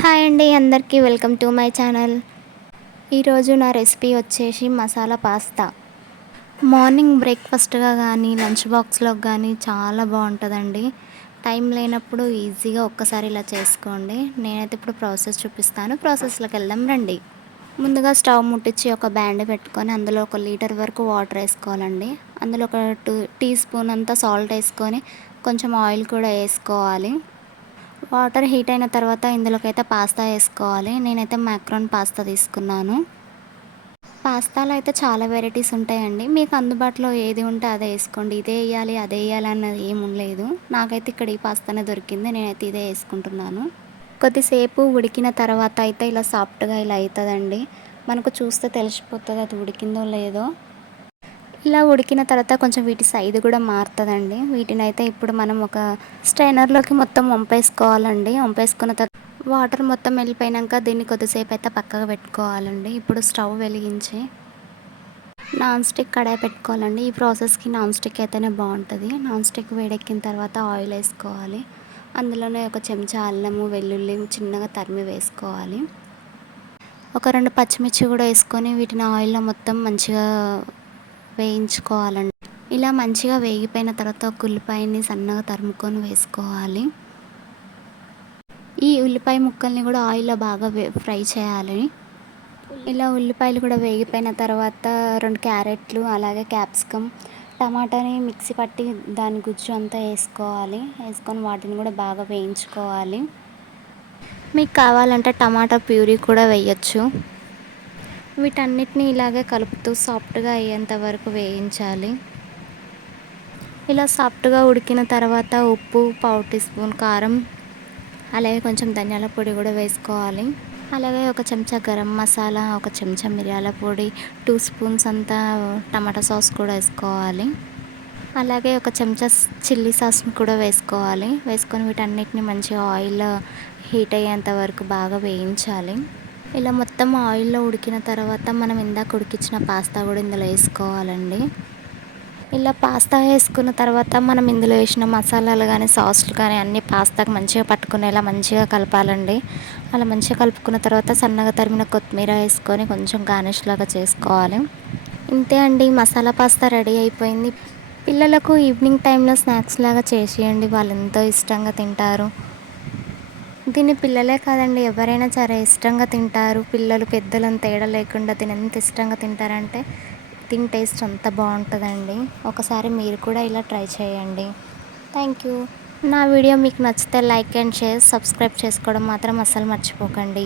Hi అండి అందరికీ welcome to my channel. ఈరోజు నా రెసిపీ వచ్చేసి మసాలా పాస్తా. మార్నింగ్ బ్రేక్ఫాస్ట్గా కానీ లంచ్ బాక్స్లోకి కానీ చాలా బాగుంటుందండి. టైం లేనప్పుడు ఈజీగా ఒక్కసారి ఇలా చేసుకోండి. నేనైతే ఇప్పుడు ప్రాసెస్ చూపిస్తాను. ప్రాసెస్లోకి వెళ్దాం రండి. ముందుగా స్టవ్ ముట్టించి ఒక బ్యాండ్ పెట్టుకొని అందులో 1 లీటర్ వరకు వాటర్ వేసుకోవాలండి. అందులో ఒక 2 టీ స్పూన్ అంతా సాల్ట్ వేసుకొని కొంచెం ఆయిల్ కూడా వేసుకోవాలి. వాటర్ హీట్ అయిన తర్వాత ఇందులోకైతే పాస్తా వేసుకోవాలి. నేనైతే మ్యాక్రోన్ పాస్తా తీసుకున్నాను. పాస్తాలో అయితే చాలా వెరైటీస్ ఉంటాయండి. మీకు అందుబాటులో ఏది ఉంటే అదే వేసుకోండి. ఇదే వేయాలి అదే వేయాలి అన్నది ఏమి లేదు. నాకైతే ఇక్కడ ఈ పాస్తానే దొరికింది. నేనైతే ఇదే వేసుకుంటున్నాను. కొద్దిసేపు ఉడికిన తర్వాత అయితే ఇలా సాఫ్ట్గా ఇలా అవుతుందండి. మనకు చూస్తే తెలిసిపోతుంది అది ఉడికిందో లేదో. ఇలా ఉడికిన తర్వాత కొంచెం వీటి సైజు కూడా మారుతుందండి. వీటిని అయితే ఇప్పుడు మనం ఒక స్ట్రైనర్లోకి మొత్తం వంపేసుకోవాలండి. వంపేసుకున్న తర్వాత వాటర్ మొత్తం వెళ్ళిపోయాక దీన్ని కొద్దిసేపు అయితే పక్కకు పెట్టుకోవాలండి. ఇప్పుడు స్టవ్ వెలిగించి నాన్ స్టిక్ కడాయి పెట్టుకోవాలండి. ఈ ప్రాసెస్కి నాన్ స్టిక్ అయితేనే బాగుంటుంది. నాన్ స్టిక్ వేడెక్కిన తర్వాత ఆయిల్ వేసుకోవాలి. అందులోనే ఒక చెంచా అల్లము వెల్లుల్లి చిన్నగా తరిమి వేసుకోవాలి. ఒక 2 పచ్చిమిర్చి కూడా వేసుకొని వీటిని ఆయిల్లో మొత్తం మంచిగా వేయించుకోవాలండి. ఇలా మంచిగా వేగిపోయిన తర్వాత ఒక ఉల్లిపాయని సన్నగా తరుముకొని వేసుకోవాలి. ఈ ఉల్లిపాయ ముక్కల్ని కూడా ఆయిల్లో బాగా ఫ్రై చేయాలి. ఇలా ఉల్లిపాయలు కూడా వేగిపోయిన తర్వాత 2 క్యారెట్లు అలాగే క్యాప్సికమ్ టమాటాని మిక్సీ పట్టి దాని గుజ్జు అంతా వేసుకోవాలి. వేసుకొని వాటిని కూడా బాగా వేయించుకోవాలి. మీకు కావాలంటే టమాటా ప్యూరీ కూడా వేయచ్చు. వీటన్నిటిని ఇలాగే కలుపుతూ సాఫ్ట్గా అయ్యేంత వరకు వేయించాలి. ఇలా సాఫ్ట్గా ఉడికిన తర్వాత ఉప్పు 1/4 టీ స్పూన్ కారం అలాగే కొంచెం ధనియాల పొడి కూడా వేసుకోవాలి. అలాగే ఒక చెంచా గరం మసాలా, ఒక చెంచా మిరియాల పొడి, 2 స్పూన్స్ అంతా టమాటా సాస్ కూడా వేసుకోవాలి. అలాగే ఒక చెంచా చిల్లీ సాస్ని కూడా వేసుకోవాలి. వేసుకొని వీటన్నిటిని మంచిగా ఆయిల్ హీట్ అయ్యేంత వరకు బాగా వేయించాలి. ఇలా మొత్తం ఆయిల్లో ఉడికిన తర్వాత మనం ఇందాక ఉడికించిన పాస్తా కూడా ఇందులో వేసుకోవాలండి. ఇలా పాస్తా వేసుకున్న తర్వాత మనం ఇందులో వేసిన మసాలాలు కానీ సాస్లు కానీ అన్నీ పాస్తాకు మంచిగా పట్టుకునేలా మంచిగా కలపాలండి. అలా మంచిగా కలుపుకున్న తర్వాత సన్నగా తరిమిన కొత్తిమీర వేసుకొని కొంచెం గార్నిష్ లాగా చేసుకోవాలి. ఇంతే అండి, మసాలా పాస్తా రెడీ అయిపోయింది. పిల్లలకు ఈవినింగ్ టైంలో స్నాక్స్ లాగా చేసేయండి. వాళ్ళు ఎంతో ఇష్టంగా తింటారు. దీన్ని పిల్లలే కాదండి ఎవరైనా సరే ఇష్టంగా తింటారు. పిల్లలు పెద్దలను తేడా లేకుండా దీన్ని ఎంత ఇష్టంగా తింటారంటే దీని టేస్ట్ అంత బాగుంటుందండి. ఒకసారి మీరు కూడా ఇలా ట్రై చేయండి. Thank you. నా వీడియో మీకు నచ్చితే లైక్ అండ్ షేర్, సబ్స్క్రైబ్ చేసుకోవడం మాత్రం అస్సలు మర్చిపోకండి.